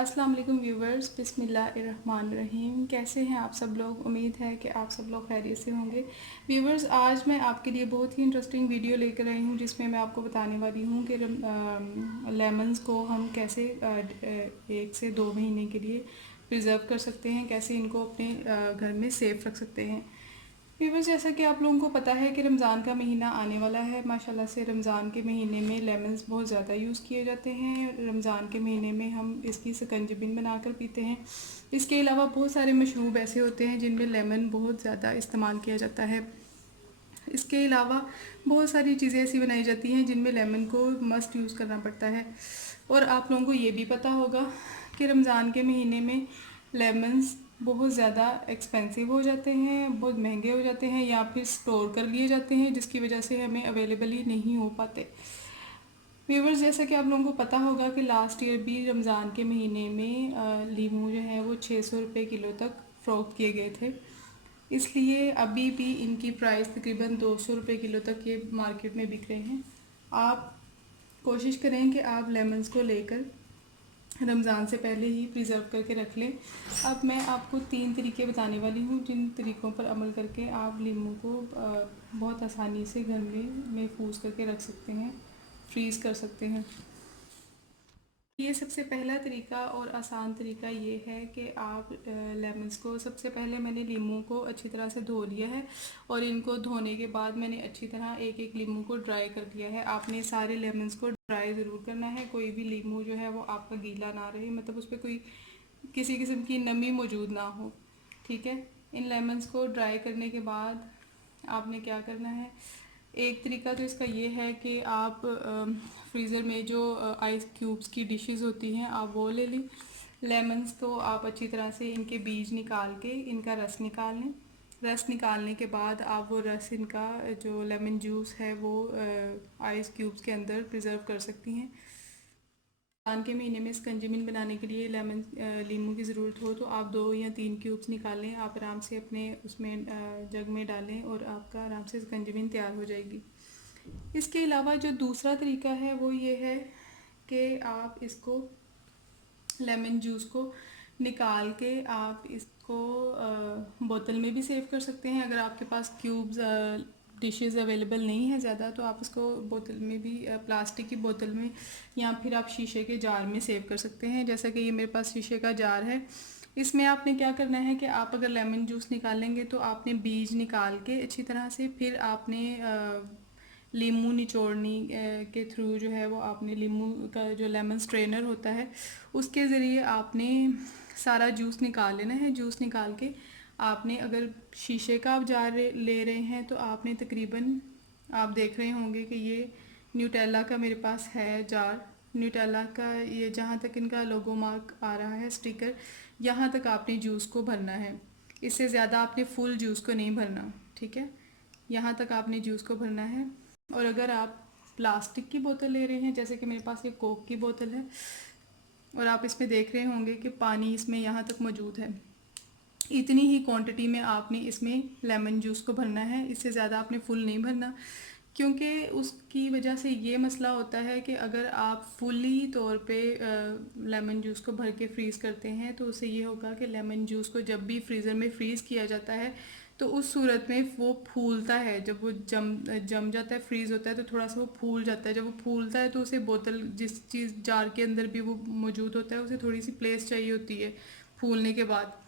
अस्सलाम वालेकुम व्यूवर्स, बिस्मिल्लाहिर्रहमानिर्रहीम। कैसे हैं आप सब लोग? उम्मीद है कि आप सब लोग खैरियत से होंगे। व्यूवर्स, आज मैं आपके लिए बहुत ही इंटरेस्टिंग वीडियो लेकर आई हूँ जिसमें मैं आपको बताने वाली हूँ कि लेमन्स को हम कैसे 1 से 2 महीने के लिए प्रिजर्व कर सकते हैं, कैसे इनको अपने घर में सेफ रख सकते हैं। व्यूवर्स, जैसा कि आप लोगों को पता है कि रमज़ान का महीना आने वाला है। माशाल्लाह से रमज़ान के महीने में लेमन्स बहुत ज़्यादा यूज़ किए जाते हैं। रमज़ान के महीने में हम इसकी शकंजबिन बनाकर पीते हैं। इसके अलावा बहुत सारे मशरूब ऐसे होते हैं जिनमें लेमन बहुत ज़्यादा इस्तेमाल किया जाता है। इसके अलावा बहुत सारी चीज़ें ऐसी बनाई जाती हैं जिनमें लेमन को मस्ट यूज़ करना पड़ता है। और आप लोगों को ये भी पता होगा कि रमज़ान के महीने में लेमन्स बहुत ज़्यादा एक्सपेंसिव हो जाते हैं, बहुत महंगे हो जाते हैं या फिर स्टोर कर लिए जाते हैं, जिसकी वजह से हमें अवेलेबल ही नहीं हो पाते। व्यूवर्स, जैसा कि आप लोगों को पता होगा कि लास्ट ईयर भी रमज़ान के महीने में लीमू जो है वो 600 रुपये किलो तक फ़रोख्त किए गए थे। इसलिए अभी भी इनकी प्राइस तकरीबन 200 रुपये किलो तक ये मार्केट में बिक रहे हैं। आप कोशिश करें कि आप लेमन्स को लेकर रमज़ान से पहले ही प्रिज़र्व करके रख लें। अब मैं आपको 3 तरीके बताने वाली हूँ जिन तरीक़ों पर अमल करके आप लीमू को बहुत आसानी से घर में महफूज करके रख सकते हैं, फ्रीज़ कर सकते हैं। ये सबसे पहला तरीका और आसान तरीका ये है कि आप लेमन्स को, सबसे पहले मैंने लीमू को अच्छी तरह से धो लिया है और इनको धोने के बाद मैंने अच्छी तरह एक एक लीमू को ड्राई कर लिया है। आपने सारे लेमन्स को ड्राई ज़रूर करना है। कोई भी लीमू जो है वो आपका गीला ना रहे, मतलब उस पर कोई किसी किस्म की नमी मौजूद ना हो। ठीक है। इन लेमन्स को ड्राई करने के बाद आपने क्या करना है, एक तरीका तो इसका ये है कि आप फ्रीज़र में जो आइस क्यूब्स की डिशेस होती हैं आप वो ले लें। लेमन्स को आप अच्छी तरह से इनके बीज निकाल के इनका रस निकाल लें। रस निकालने के बाद आप वो रस, इनका जो लेमन जूस है वो आइस क्यूब्स के अंदर प्रिजर्व कर सकती हैं। रमज़ान के महीने में स्कंजमिन बनाने के लिए लीमू की ज़रूरत हो तो आप 2 या 3 क्यूब्स निकालें, आप आराम से अपने उसमें जग में डालें और आपका आराम से स्कंजमिन तैयार हो जाएगी। इसके अलावा जो दूसरा तरीका है वो ये है कि आप इसको लेमन जूस को निकाल के आप इसको बोतल में भी सेव कर सकते हैं। अगर आपके पास क्यूब्स डिशेस अवेलेबल नहीं है ज़्यादा तो आप इसको बोतल में भी, प्लास्टिक की बोतल में या फिर आप शीशे के जार में सेव कर सकते हैं। जैसा कि ये मेरे पास शीशे का जार है। इसमें आपने क्या करना है कि आप अगर लेमन जूस निकालेंगे तो आपने बीज निकाल के अच्छी तरह से, फिर आपने लीमू निचोड़नी के थ्रू जो है वो आपने लीमू का जो लेमन स्ट्रेनर होता है उसके ज़रिए आपने सारा जूस निकाल लेना है। जूस निकाल के आपने, अगर शीशे का आप जार ले रहे हैं तो आपने तकरीबन, आप देख रहे होंगे कि ये न्यूटेला का मेरे पास है जार। न्यूटेला का ये जहाँ तक इनका लोगो मार्क आ रहा है, स्टिकर, यहाँ तक आपने जूस को भरना है। इससे ज़्यादा आपने फुल जूस को नहीं भरना। ठीक है, यहाँ तक आपने जूस को भरना है। और अगर आप प्लास्टिक की बोतल ले रहे हैं, जैसे कि मेरे पास ये कोक की बोतल है और आप इसमें देख रहे होंगे कि पानी इसमें यहाँ तक मौजूद है, इतनी ही क्वांटिटी में आपने इसमें लेमन जूस को भरना है। इससे ज़्यादा आपने फुल नहीं भरना, क्योंकि उसकी वजह से ये मसला होता है कि अगर आप फुली तौर पे लेमन जूस को भर के फ्रीज़ करते हैं तो उससे ये होगा कि लेमन जूस को जब भी फ्रीज़र में फ्रीज़ किया जाता है तो उस सूरत में वो फूलता है। जब वो जम जाता है, फ्रीज़ होता है तो थोड़ा सा वो फूल जाता है। जब वो फूलता है तो उसे बोतल, जिस चीज़ जार के अंदर भी वो मौजूद होता है, उसे थोड़ी सी प्लेस चाहिए होती है फूलने के बाद।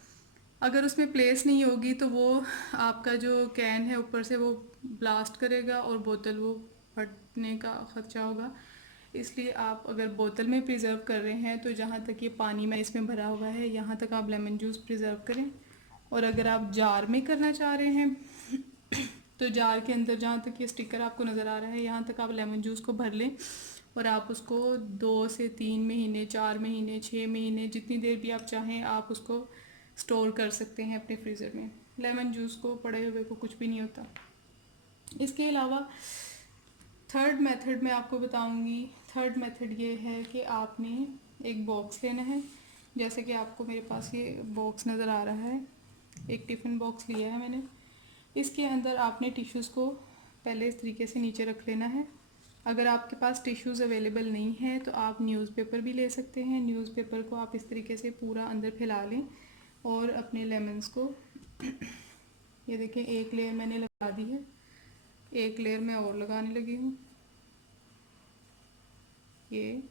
अगर उसमें प्लेस नहीं होगी तो वो आपका जो कैन है ऊपर से वो ब्लास्ट करेगा और बोतल वो फटने का ख़दशा होगा। इसलिए आप अगर बोतल में प्रिज़र्व कर रहे हैं तो जहाँ तक ये पानी में इसमें भरा हुआ है यहाँ तक आप लेमन जूस प्रिज़र्व करें। और अगर आप जार में करना चाह रहे हैं तो जार के अंदर जहाँ तक ये स्टिकर आपको नज़र आ रहा है यहाँ तक आप लेमन जूस को भर लें और आप उसको 2 से 3 महीने, 4 महीने, 6 महीने, जितनी देर भी आप चाहें आप उसको स्टोर कर सकते हैं अपने फ्रीज़र में। लेमन जूस को पड़े हुए को कुछ भी नहीं होता। इसके अलावा थर्ड मेथड मैं आपको बताऊंगी। थर्ड मेथड ये है कि आपने एक बॉक्स लेना है। जैसे कि आपको मेरे पास ये बॉक्स नज़र आ रहा है, एक टिफ़िन बॉक्स लिया है मैंने। इसके अंदर आपने टिश्यूज़ को पहले इस तरीके से नीचे रख लेना है। अगर आपके पास टिश्यूज़ अवेलेबल नहीं है तो आप न्यूज़पेपर भी ले सकते हैं। न्यूज़पेपर को आप इस तरीके से पूरा अंदर फैला लें और अपने लेमन्स को ये देखें, एक लेयर मैंने लगा दी है, एक लेयर मैं और लगाने लगी हूँ। ये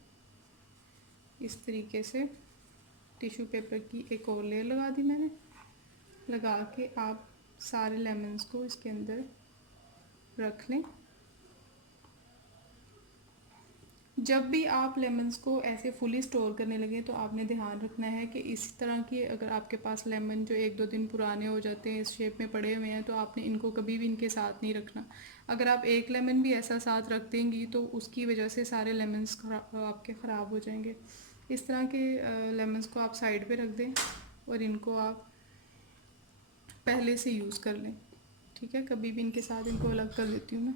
इस तरीके से टिश्यू पेपर की एक और लेयर लगा दी मैंने। लगा के आप सारे लेमन्स को इसके अंदर रख लें। जब भी आप लेमन्स को ऐसे फुली स्टोर करने लगे तो आपने ध्यान रखना है कि इस तरह की, अगर आपके पास लेमन जो 1-2 दिन पुराने हो जाते हैं, इस शेप में पड़े हुए हैं, तो आपने इनको कभी भी इनके साथ नहीं रखना। अगर आप एक लेमन भी ऐसा साथ रख देंगी तो उसकी वजह से सारे लेमन्स आपके ख़राब हो जाएंगे। इस तरह के लेमन्स को आप साइड पे रख दें और इनको आप पहले से यूज़ कर लें। ठीक है, कभी भी इनके साथ इनको अलग कर देती हूँ मैं।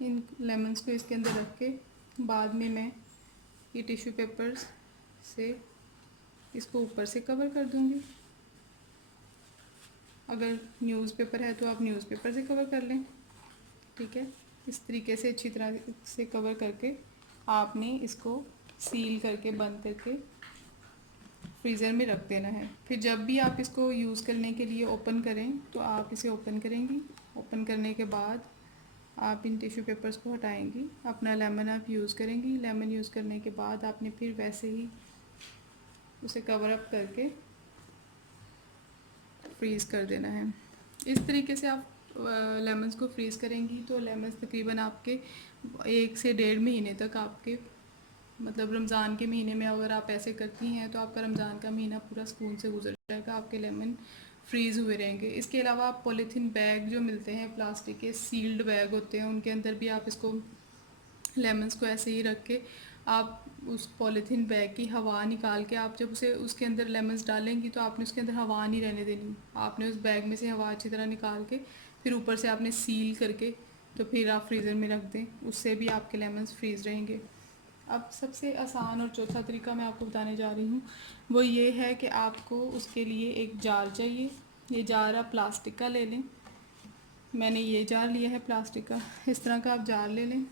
इन लेमन्स को इसके अंदर रख के बाद में मैं ये टिश्यू पेपर्स से इसको ऊपर से कवर कर दूँगी। अगर न्यूज़पेपर है तो आप न्यूज़पेपर से कवर कर लें। ठीक है, इस तरीके से अच्छी तरह से कवर करके आपने इसको सील करके बंद करके फ्रीज़र में रख देना है। फिर जब भी आप इसको यूज़ करने के लिए ओपन करें तो आप इसे ओपन करेंगी। ओपन करने के बाद आप इन टिश्यू पेपर्स को हटाएंगी, अपना लेमन आप यूज़ करेंगी। लेमन यूज़ करने के बाद आपने फिर वैसे ही उसे कवर अप करके फ्रीज़ कर देना है। इस तरीके से आप लेमन्स को फ्रीज़ करेंगी तो लेमन्स तकरीबन आपके 1 से 1.5 महीने तक आपके, मतलब रमज़ान के महीने में अगर आप ऐसे करती हैं तो आपका रमज़ान का महीना पूरा सुकून से गुजर जाएगा, आपके लेमन फ्रीज़ हुए रहेंगे। इसके अलावा आप पॉलीथीन बैग जो मिलते हैं, प्लास्टिक के सील्ड बैग होते हैं, उनके अंदर भी आप इसको लेमन्स को ऐसे ही रख के आप उस पॉलीथीन बैग की हवा निकाल के, आप जब उसे उसके अंदर लेमन्स डालेंगी तो आपने उसके अंदर हवा नहीं रहने देनी। आपने उस बैग में से हवा अच्छी तरह निकाल के फिर ऊपर से आपने सील करके तो फिर आप फ्रीज़र में रख दें, उससे भी आपके लेमन्स फ्रीज़ रहेंगे। अब सबसे आसान और चौथा तरीका मैं आपको बताने जा रही हूँ, वो ये है कि आपको उसके लिए एक जार चाहिए। ये जार आप प्लास्टिक का ले लें। मैंने ये जार लिया है प्लास्टिक का। इस तरह का आप जार ले लें।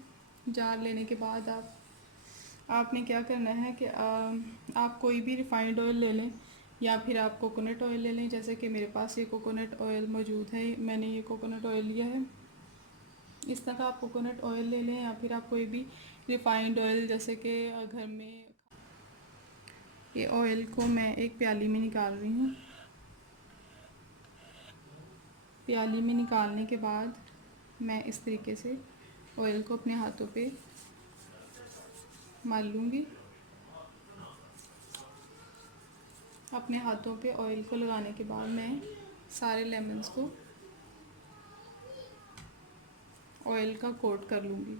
जार लेने के बाद आपने क्या करना है कि आप कोई भी रिफ़ाइंड ऑयल ले लें या फिर आप कोकोनट ऑयल ले लें। जैसे कि मेरे पास ये कोकोनट ऑयल मौजूद है, मैंने ये कोकोनट ऑयल लिया है। इस तरह का आप कोकोनट ऑयल ले लें या फिर आप कोई भी रिफ़ाइंड ऑयल, जैसे कि घर में। ये ऑयल को मैं एक प्याली में निकाल रही हूँ। प्याली में निकालने के बाद मैं इस तरीके से ऑयल को अपने हाथों पे मल लूँगी। अपने हाथों पे ऑयल को लगाने के बाद मैं सारे लेमन्स को ऑयल का कोट कर लूँगी।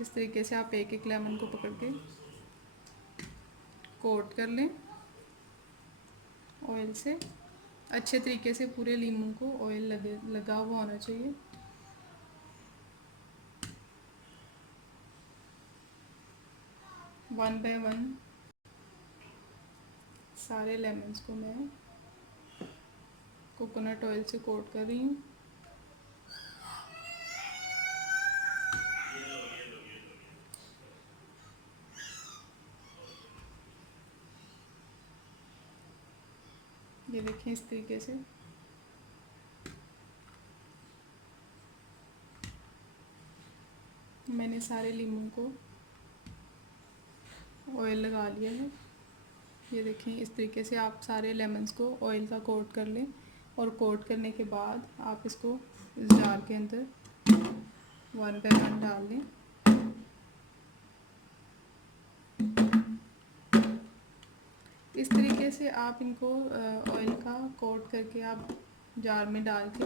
इस तरीके से आप एक एक लेमन को पकड़ के कोट कर लें ऑयल से। अच्छे तरीके से पूरे लीमू को ऑयल लगा हुआ होना चाहिए। वन बाय वन सारे लेमन्स को मैं कोकोनट ऑयल से कोट कर रही हूँ। ये देखें, इस तरीके से मैंने सारे लीमू को ऑयल लगा लिया है। ये देखें, इस तरीके से आप सारे लेमन्स को ऑयल का कोट कर लें और कोट करने के बाद आप इसको इस जार के अंदर वन बाय वन डाल दें। इस तरीके से आप इनको ऑयल का कोट करके आप जार में डाल के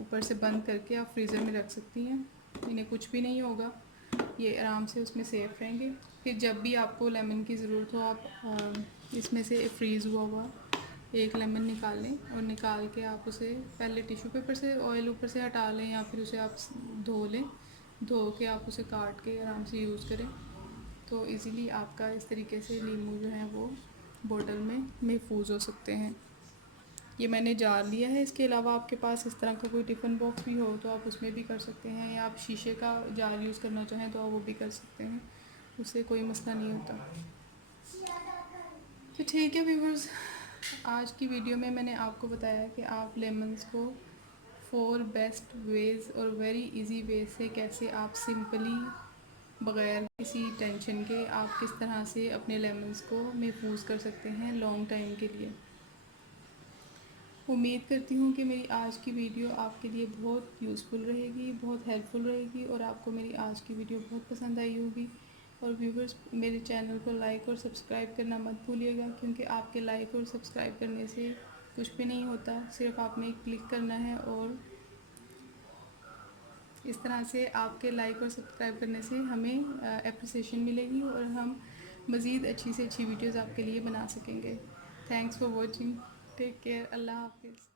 ऊपर से बंद करके आप फ्रीज़र में रख सकती हैं। इन्हें कुछ भी नहीं होगा, ये आराम से उसमें सेफ़ रहेंगे। फिर जब भी आपको लेमन की ज़रूरत हो आप इसमें से फ्रीज़ हुआ एक लेमन निकाल लें और निकाल के आप उसे पहले टिश्यू पेपर से ऑयल ऊपर से हटा लें या फिर उसे आप धो लें। धो के आप उसे काट के आराम से यूज़ करें तो इजीली आपका इस तरीके से लीमू जो है वो बोतल में महफूज हो सकते हैं। ये मैंने जार लिया है। इसके अलावा आपके पास इस तरह का कोई टिफ़िन बॉक्स भी हो तो आप उसमें भी कर सकते हैं, या आप शीशे का जार यूज़ करना चाहें तो आप वो भी कर सकते हैं, उससे कोई मसला नहीं होता। तो ठीक है व्यूवर्स, आज की वीडियो में मैंने आपको बताया कि आप लेमन्स को 4 बेस्ट वेज़ और वेरी इजी वे से कैसे आप सिंपली बग़ैर किसी टेंशन के आप किस तरह से अपने लेमन्स को महफूज कर सकते हैं लॉन्ग टाइम के लिए। उम्मीद करती हूँ कि मेरी आज की वीडियो आपके लिए बहुत यूज़फुल रहेगी, बहुत हेल्पफुल रहेगी और आपको मेरी आज की वीडियो बहुत पसंद आई होगी। और व्यूवर्स, मेरे चैनल को लाइक और सब्सक्राइब करना मत भूलिएगा, क्योंकि आपके लाइक और सब्सक्राइब करने से कुछ भी नहीं होता, सिर्फ आपने क्लिक करना है। और इस तरह से आपके लाइक और सब्सक्राइब करने से हमें एप्रिसिएशन मिलेगी और हम मज़ीद अच्छी से अच्छी वीडियोज़ आपके लिए बना सकेंगे। Thanks for watching. Take care. अल्लाह हाफिज़।